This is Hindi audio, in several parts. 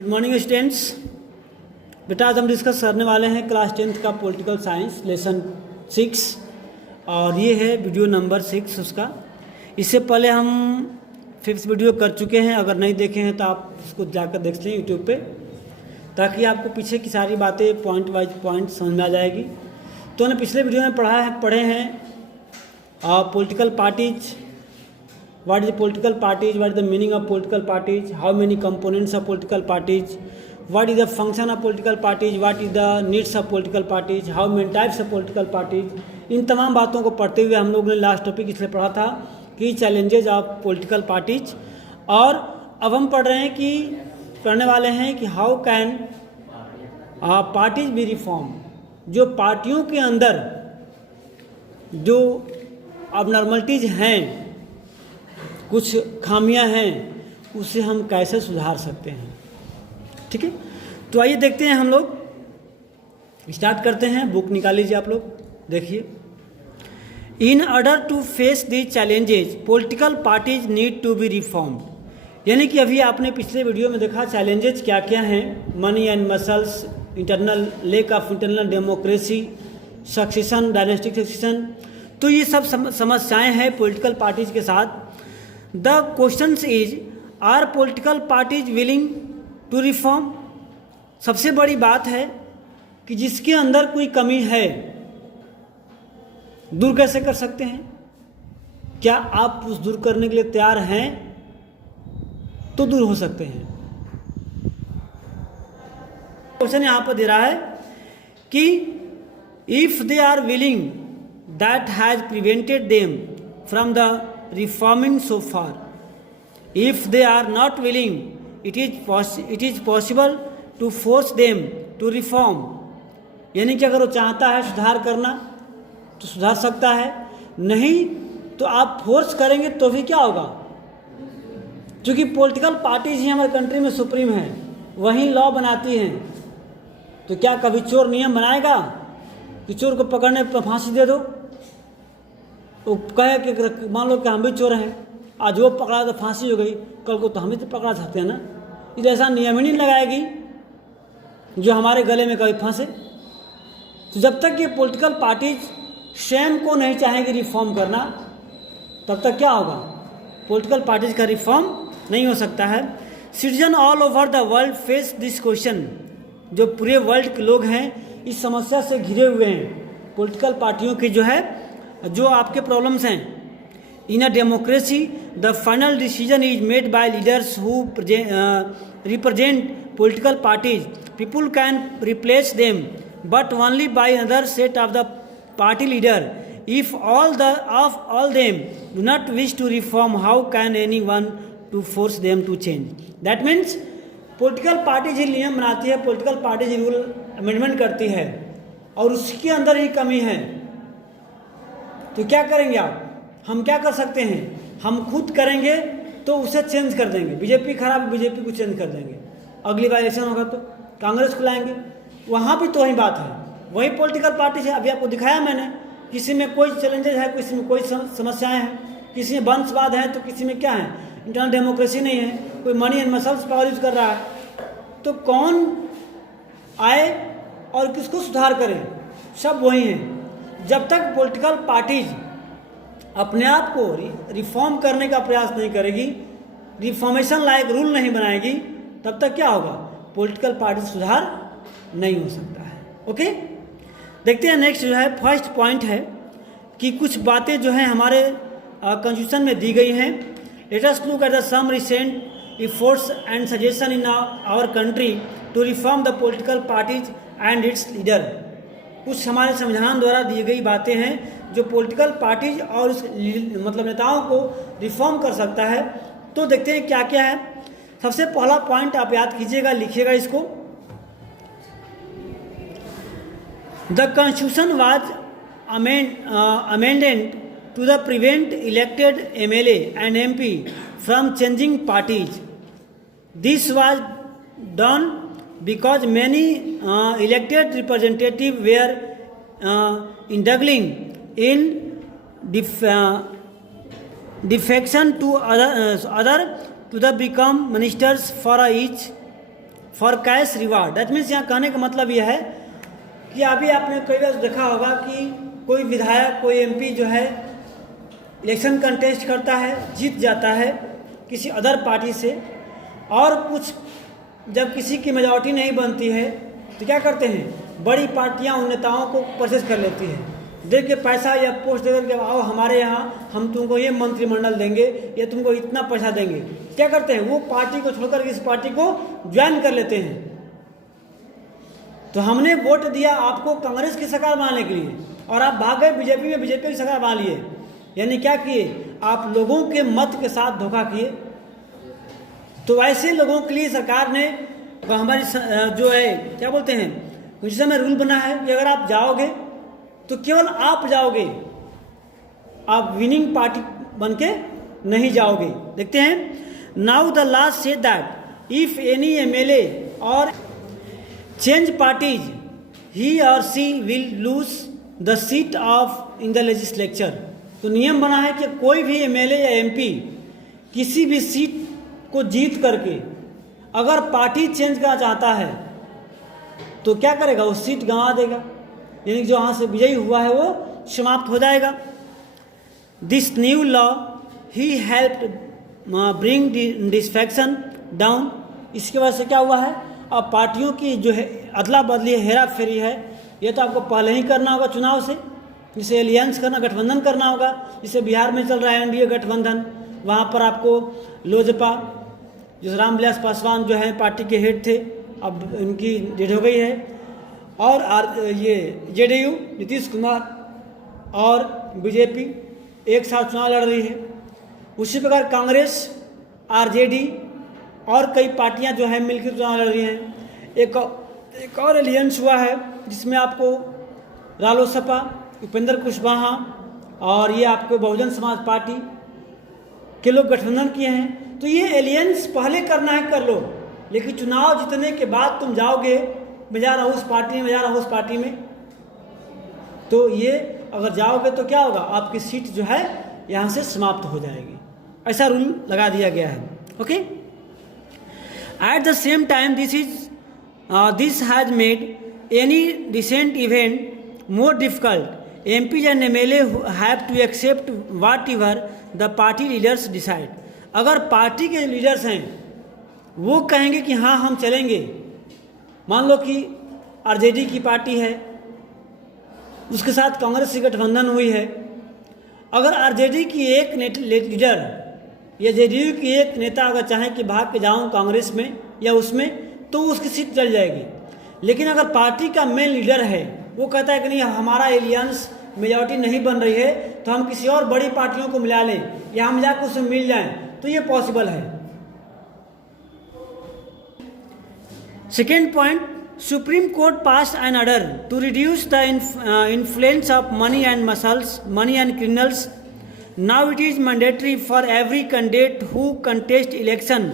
Good morning students. बेटा आज हम डिस्कस करने वाले हैं क्लास 10th का पॉलिटिकल साइंस लेसन 6 और ये है वीडियो नंबर 6 उसका। इससे पहले हम 5th वीडियो कर चुके हैं, अगर नहीं देखे हैं तो आप उसको जाकर देख लें यूट्यूब पे, ताकि आपको पीछे की सारी बातें पॉइंट वाइज पॉइंट समझ में आ जाएगी। तो हमने पिछले वीडियो में पढ़े हैं political parties, what is the political parties, what is the meaning of political parties, how many components of political parties, what is the function of political parties, what is the needs of political parties, how many types of political parties। इन तमाम बातों को पढ़ते हुए हम लोग ने लास्ट टॉपिक इसलिए पढ़ा था कि चैलेंजेज ऑफ पॉलिटिकल पार्टीज, और अब हम पढ़ने वाले हैं कि how can parties B reform. जो पार्टियों के अंदर जो अबनॉर्मलिटीज हैं, कुछ खामियां हैं, उसे हम कैसे सुधार सकते हैं। ठीक है, तो आइए देखते हैं, हम लोग स्टार्ट करते हैं। बुक निकाल लीजिए आप लोग, देखिए। In order to face the challenges political parties need to be reformed. यानी कि अभी आपने पिछले वीडियो में देखा चैलेंजेज क्या क्या हैं। Money and muscles, internal lack of internal democracy, succession, dynastic succession, तो ये सब समस्याएं हैं पॉलिटिकल पार्टीज के साथ। The questions is, are political parties willing to reform? सबसे बड़ी बात है कि जिसके अंदर कोई कमी है दूर कैसे कर सकते हैं। क्या आप उस दूर करने के लिए तैयार हैं तो दूर हो सकते हैं। क्वेश्चन यहां पर दे रहा है कि if they are willing that has prevented them from the reforming so far. If they are not willing, it is possible to force them to reform. यानी कि अगर वो चाहता है सुधार करना तो सुधार सकता है, नहीं तो आप फोर्स करेंगे तो भी क्या होगा। क्योंकि पॉलिटिकल पार्टीज ही हमारे कंट्री में सुप्रीम है, वही लॉ बनाती हैं। तो क्या कभी चोर नियम बनाएगा कि चोर को पकड़ने पर फांसी दे दो। वो कहे कि मान लो कि हम भी चोर हैं, आज वो पकड़ा तो फांसी हो गई, कल को तो हम भी तो पकड़ा सकते हैं ना। इसलिए ऐसा नियम ही नहीं लगाएगी जो हमारे गले में कभी फंसे। तो जब तक ये पॉलिटिकल पार्टीज स्वयं को नहीं चाहेंगी रिफॉर्म करना, तब तक क्या होगा, पॉलिटिकल पार्टीज का रिफॉर्म नहीं हो सकता है। Citizen all over the world face this question. जो पूरे वर्ल्ड के लोग हैं इस समस्या से घिरे हुए हैं। पॉलिटिकल पार्टियों की जो आपके प्रॉब्लम्स हैं। In a democracy the final decision is made by leaders who represent political parties. People can replace them but only by another set of the party leader. If all them do not wish to reform, how can anyone to force them to change. That means political parties ही नियम बनाती है, पॉलिटिकल पार्टीज रूल अमेंडमेंट करती है, और उसके अंदर ही कमी है। तो क्या करेंगे आप, हम क्या कर सकते हैं, हम खुद करेंगे तो उसे चेंज कर देंगे। बीजेपी खराब है, बीजेपी को चेंज कर देंगे। अगली बार इलेक्शन होगा तो कांग्रेस को लाएंगे, वहाँ भी तो वही बात है, वही पॉलिटिकल पार्टी है। अभी आपको दिखाया मैंने, किसी में कोई चैलेंजेस है, किसी में कोई समस्याएं हैं, किसी में वंशवाद है तो किसी में क्या है, इंटरनल डेमोक्रेसी नहीं है, कोई money and muscles power use कर रहा है। तो कौन आए और किसको सुधार करे, सब वही हैं। जब तक पॉलिटिकल पार्टीज अपने आप को रिफॉर्म करने का प्रयास नहीं करेगी, रिफॉर्मेशन लायक रूल नहीं बनाएगी, तब तक क्या होगा, पॉलिटिकल पार्टी सुधार नहीं हो सकता है। ओके, देखते हैं नेक्स्ट जो है फर्स्ट पॉइंट है कि कुछ बातें जो हैं हमारे कॉन्स्टिट्यूशन में दी गई हैं। Let us look at the some recent efforts and suggestion in our country to reform the political parties and its leader. कुछ हमारे संविधान द्वारा दी गई बातें हैं जो पॉलिटिकल पार्टीज और उस नेताओं को रिफॉर्म कर सकता है। तो देखते हैं क्या क्या है। सबसे पहला पॉइंट आप याद कीजिएगा, लिखिएगा इसको। The constitution was amended to the prevent elected MLA and MP from changing parties. This was done because many elected representatives were indulging in defection to other to the become ministers for each for cash reward. That means यहाँ कहने का मतलब यह है कि अभी आपने कई बार देखा होगा कि कोई विधायक, कोई एमपी जो है इलेक्शन कंटेस्ट करता है, जीत जाता है किसी अदर पार्टी से, और कुछ जब किसी की मेजॉरिटी नहीं बनती है तो क्या करते हैं, बड़ी पार्टियां उन नेताओं को परचेज कर लेती है, दे के पैसा या पोस्ट दे करके आओ हमारे यहाँ, हम तुमको ये मंत्रिमंडल देंगे या तुमको इतना पैसा देंगे। क्या करते हैं, वो पार्टी को छोड़कर इस पार्टी को ज्वाइन कर लेते हैं। तो हमने वोट दिया आपको कांग्रेस की सरकार बनाने के लिए और आप भाग गए बीजेपी में, बीजेपी की सरकार बना लिए। यानी क्या किए, आप लोगों के मत के साथ धोखा किए। तो ऐसे लोगों के लिए सरकार ने हमारी जो है क्या बोलते हैं, जिस समय रूल बना है कि अगर आप जाओगे तो केवल आप जाओगे, आप विनिंग पार्टी बन के नहीं जाओगे। देखते हैं, now the law say that if any MLA or change parties he or she will lose the seat of in the legislature. तो नियम बना है कि कोई भी एमएलए या एमपी किसी भी सीट को जीत करके अगर पार्टी चेंज करना चाहता है तो क्या करेगा, वो सीट गंवा देगा, यानी जो यहाँ से विजयी हुआ है वो समाप्त हो जाएगा। This new law he helped bring defection down. इसके वजह से क्या हुआ है, अब पार्टियों की जो है अदला बदली हेरा फेरी है, ये तो आपको पहले ही करना होगा चुनाव से, जिसे एलियंस करना, गठबंधन करना होगा। जिसे बिहार में चल रहा है एनडीए गठबंधन, वहाँ पर आपको लोजपा, जिस रामविलास पासवान जो है पार्टी के हेड थे, अब इनकी डेथ हो गई है, और ये जेडीयू नीतीश कुमार और बीजेपी एक साथ चुनाव लड़ रही है। उसी प्रकार कांग्रेस, आरजेडी और कई पार्टियां जो है मिलकर चुनाव लड़ रही हैं। एक और एलियंस हुआ है जिसमें आपको रालोसपा, उपेंद्र कुशवाहा और ये आपको बहुजन समाज पार्टी के लोग गठबंधन किए हैं। तो ये एलियंस पहले करना है कर लो, लेकिन चुनाव जीतने के बाद तुम जाओगे मैं जा रहा हूँ उस पार्टी में, मैं जा रहा हूँ उस पार्टी में, तो ये अगर जाओगे तो क्या होगा, आपकी सीट जो है यहाँ से समाप्त हो जाएगी। ऐसा रूल लगा दिया गया है। Okay, at the same time this has made any dissent event more difficult. MPs and MLA have to accept what ever the party leaders decide. अगर पार्टी के लीडर्स हैं वो कहेंगे कि हाँ हम चलेंगे, मान लो कि आरजेडी की पार्टी है, उसके साथ कांग्रेस की गठबंधन हुई है, अगर आरजेडी की एक लीडर या जेडीयू की एक नेता अगर चाहे कि भाग के जाऊं कांग्रेस में या उसमें, तो उसकी सीट चल जाएगी। लेकिन अगर पार्टी का मेन लीडर है वो कहता है कि नहीं हमारा एलियंस मेजॉरिटी नहीं बन रही है तो हम किसी और बड़ी पार्टियों को मिला लें या हम जाकर उससे मिल जाएं, तो ये पॉसिबल है। Second point, Supreme Court pass an order to reduce the influence of money and criminals. Now it is mandatory for every candidate who contest election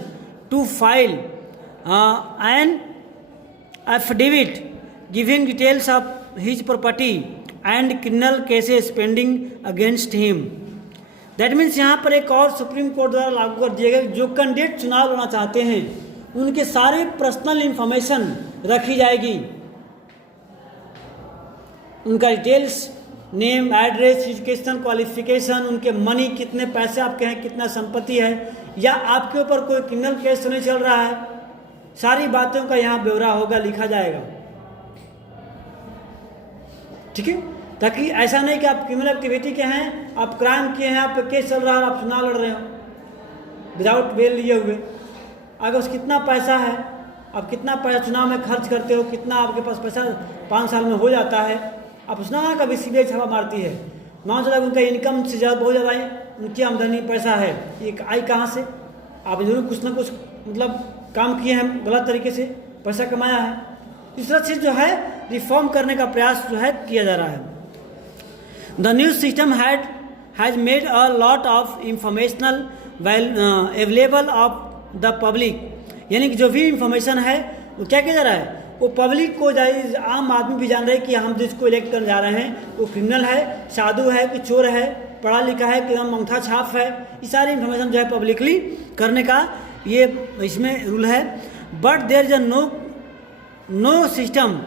to file an affidavit giving details of his property and criminal cases pending against him. That means यहाँ पर एक और सुप्रीम कोर्ट द्वारा लागू कर दिया गया, जो कैंडिडेट चुनाव लड़ना चाहते हैं उनके सारे पर्सनल इंफॉर्मेशन रखी जाएगी, उनका details, name, address, education, qualification, उनके मनी, कितने पैसे आपके हैं, कितना संपत्ति है, या आपके ऊपर कोई क्रिमिनल केस तो नहीं चल रहा है, सारी बातों का यहाँ ब्यौरा होगा, लिखा जाएगा। ठीक है, ताकि ऐसा नहीं कि आप क्रिमिनल एक्टिविटी के हैं, आप क्राइम किए हैं, आप केस चल रहा है और आप चुनाव लड़ रहे हो विदाउट बेल लिए हुए। अगर उस कितना पैसा है, आप कितना पैसा चुनाव में खर्च करते हो, कितना आपके पास पैसा 5 साल में हो जाता है, आप उसना कभी सीधे छापा मारती है, मान चला उनका इनकम से ज़्यादा बहुत ज़्यादा है, उनकी आमदनी पैसा है, ये आई कहाँ से, आप जरूर कुछ ना कुछ मतलब काम किए हैं, गलत तरीके से पैसा कमाया है। इस तरह से जो है रिफॉर्म करने का प्रयास जो है किया जा रहा है। The new system has made a lot of informational available of the public. यानी कि जो भी इंफॉर्मेशन है वो क्या किया जा रहा है, वो पब्लिक को आम आदमी भी जान रहे हैं कि हम जिसको इलेक्ट करने जा रहे हैं वो क्रिमिनल है, साधु है कि चोर है, पढ़ा लिखा है कि अंगूठा छाप है, ये सारी इंफॉर्मेशन जो है पब्लिकली करने का ये इसमें रूल है। But there is a no system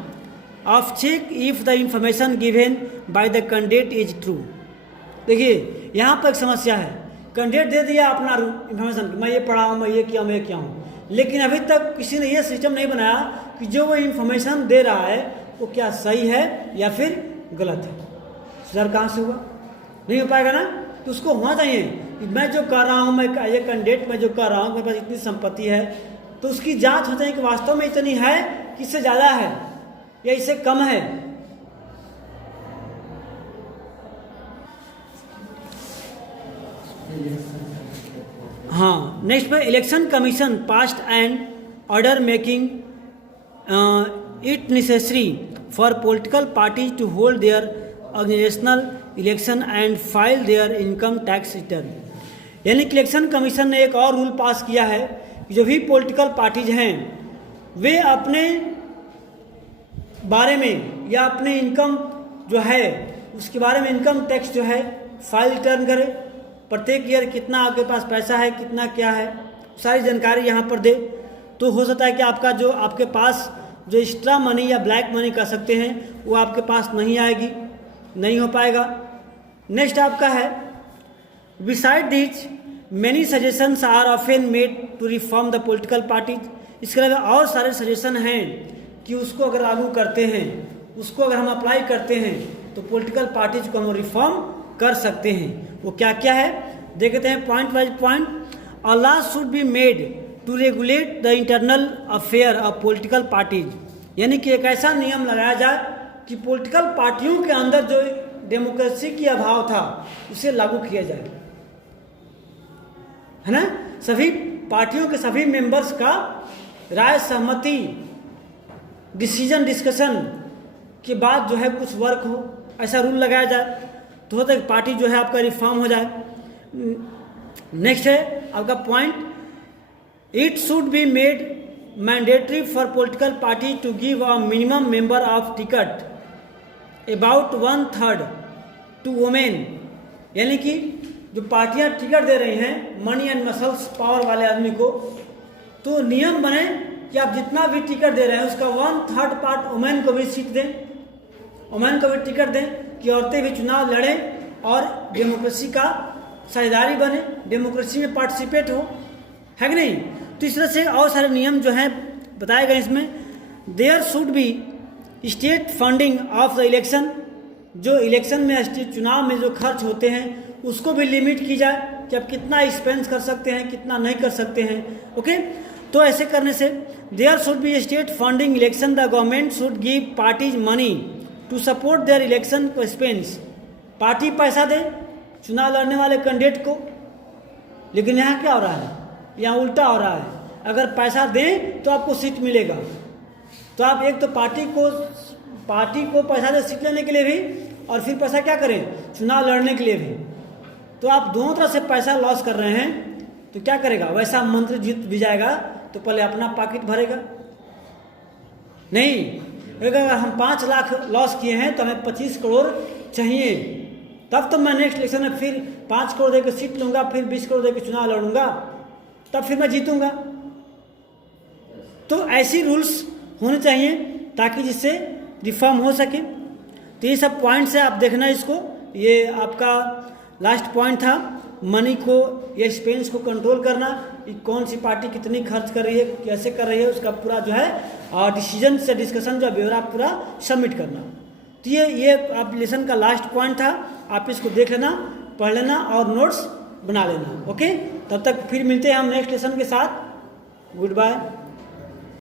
of check if the information given by the candidate is true. देखिए यहाँ पर एक समस्या है, कैंडिडेट दे दिया अपना इंफॉर्मेशन, मैं ये पढ़ा हूँ, मैं ये किया हूँ, मैं ये किया हूँ, लेकिन अभी तक किसी ने ये सिस्टम नहीं बनाया कि जो वो इंफॉर्मेशन दे रहा है वो क्या सही है या फिर गलत है। सुधार कहाँ से हुआ? नहीं हो पाएगा ना। तो उसको होना चाहिए कि मैं जो कर रहा हूँ, मैं ये कैंडिडेट मैं जो कर रहा हूँ, मेरे पास इतनी संपत्ति है, तो उसकी जांच हो चाहिए कि वास्तव में इतनी है कि इससे ज़्यादा है या इससे कम है। हाँ, नेक्स्ट पे Election Commission past and order making it necessary for political parties to hold their organisational election and file their income tax return. यानी कि इलेक्शन कमीशन ने एक और रूल पास किया है कि जो भी पॉलिटिकल पार्टीज हैं वे अपने बारे में या अपने इनकम जो है उसके बारे में इनकम टैक्स जो है फाइल रिटर्न करें, प्रत्येक ईयर कितना आपके पास पैसा है, कितना क्या है, सारी जानकारी यहाँ पर दे। तो हो सकता है कि आपका जो आपके पास जो एक्स्ट्रा मनी या ब्लैक मनी कह सकते हैं वो आपके पास नहीं आएगी, नहीं हो पाएगा। नेक्स्ट आपका है beside this many suggestions are often made to reform the political parties. इसके अलावा और सारे सजेशन हैं कि उसको अगर लागू करते हैं, उसको अगर हम अप्लाई करते हैं तो पॉलिटिकल पार्टीज को हम रिफॉर्म कर सकते हैं। वो क्या क्या है देखते हैं point wise point. A law should be made to regulate the internal affair of political parties. यानी कि एक ऐसा नियम लगाया जाए कि पॉलिटिकल पार्टियों के अंदर जो डेमोक्रेसी की अभाव था उसे लागू किया जाए, है ना। सभी पार्टियों के सभी मेंबर्स का राय सहमति डिसीजन डिस्कशन के बाद जो है कुछ वर्क हो, ऐसा रूल लगाया जाए तो होता है पार्टी जो है आपका रिफॉर्म हो जाए। नेक्स्ट है आपका point, it should be made mandatory for political party to give a minimum member of ticket about 1/3 to women. यानी कि जो पार्टियां टिकट दे रही हैं मनी एंड मसल्स पावर वाले आदमी को, तो नियम बने कि आप जितना भी टिकट दे रहे हैं उसका 1/3 पार्ट वुमेन को भी सीट दें, वुमेन को भी टिकट दें कि औरतें भी चुनाव लड़ें और डेमोक्रेसी का साझेदारी बने, डेमोक्रेसी में पार्टिसिपेट हो, है कि नहीं। तो इस तरह से और सारे नियम जो हैं बताए गए इसमें। There should be state funding of the election. जो इलेक्शन में स्टेट चुनाव में जो खर्च होते हैं उसको भी लिमिट की जाए कि आप कितना एक्सपेंस कर सकते हैं, कितना नहीं कर सकते हैं। ओके, तो ऐसे करने से there should be state funding election. The government should give parties money to support their election expense. Party पैसा दे चुनाव लड़ने वाले कैंडिडेट को, लेकिन यहाँ क्या हो रहा है, यहाँ उल्टा हो रहा है। अगर पैसा दें तो आपको सीट मिलेगा, तो आप एक तो पार्टी को पैसा दे सीट लेने के लिए भी और फिर पैसा क्या करें चुनाव लड़ने के लिए भी, तो आप दोनों तरह से पैसा लॉस कर रहे हैं। तो क्या करेगा, वैसा मंत्री जीत भी जाएगा तो पहले अपना पॉकेट भरेगा नहीं। अगर हम 5 लाख लॉस किए हैं तो हमें 25 करोड़ चाहिए, तब तो मैं नेक्स्ट इलेक्शन में फिर 5 करोड़ देकर सीट लूंगा, फिर 20 करोड़ देकर चुनाव लड़ूंगा, तब फिर मैं जीतूंगा। तो ऐसी रूल्स होने चाहिए ताकि जिससे रिफॉर्म हो सके। तो ये सब पॉइंट्स है, आप देखना इसको। ये आपका लास्ट पॉइंट था, मनी को या एक्सपेंस को कंट्रोल करना, कि कौन सी पार्टी कितनी खर्च कर रही है, कैसे कर रही है, उसका पूरा जो है डिसीजन से डिस्कशन जो ब्यौरा पूरा सबमिट करना। तो ये आप लेसन का लास्ट पॉइंट था। आप इसको देख लेना, पढ़ लेना और नोट्स बना लेना। ओके, तब तक फिर मिलते हैं हम नेक्स्ट लेसन के साथ। Good bye.